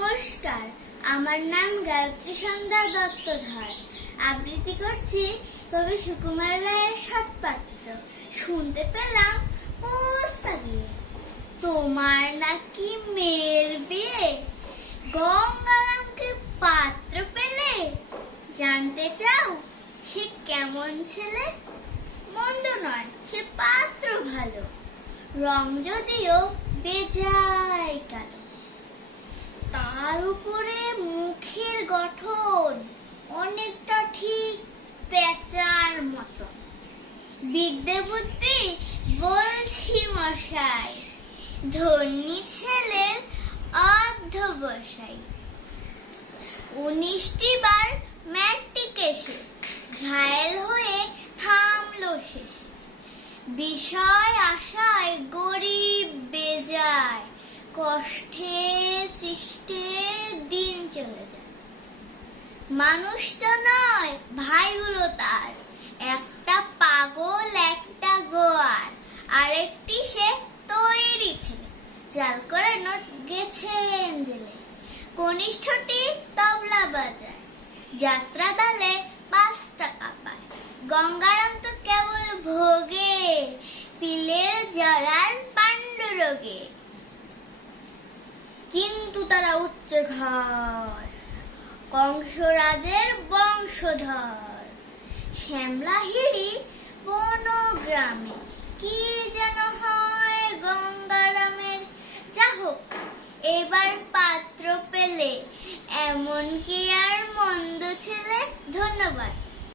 নমস্কার, আমার নাম গায়ত্রী সন্ধ্যা দত্তধর। আবৃত্তি করছি কবি সুকুমার রায়ের সৎপাত্র। শুনতে পেলাম পোস্তা দিয়ে তোমার নাকি মেয়ের বিয়ে, গঙ্গারামকে পাত্র পেলে। জানতে চাও সে কেমন ছেলে? মন্দ নয়, সে পাত্র ভালো, রং যদিও বেজায় কালো। তার উপরে মুখের গঠন অনেকটা ঠিক পেঁচার মতো। বিদ্যে বুদ্ধি বলছি মশাই, ধনী ছেলের অধ্যবসায়। 19টি বার ম্যাট্রিক এসে ঘায়েল হয়ে থামলো শেষে। বিষয় আশায় গরিব বেজায়, কষ্টে সৃষ্টে দিন চলে যায়। মানুষ তো নয় ভাইগুলো তার, একটা পাগল একটা গোয়ার, আরেকটি সে তৈরি ছেলে, চাল করে নোট গেছেন জেলে। কনিষ্ঠটি তবলা বাজায়, যাত্রা দলে 5 টাকা পায়। গঙ্গারাম তো কেবল ভোগে, পিলের জরার পাণ্ডুরোগে। কিন্তু তারা উচ্চ ঘর, কংসরাজের বংশধর। শ্যামলাহিড়ি বনগ্রামে কি যেন হয় গঙ্গারামের। যা হোক, এবার পাত্র পেলে, এমন কি আর মন্দ ছেলে। ধন্যবাদ।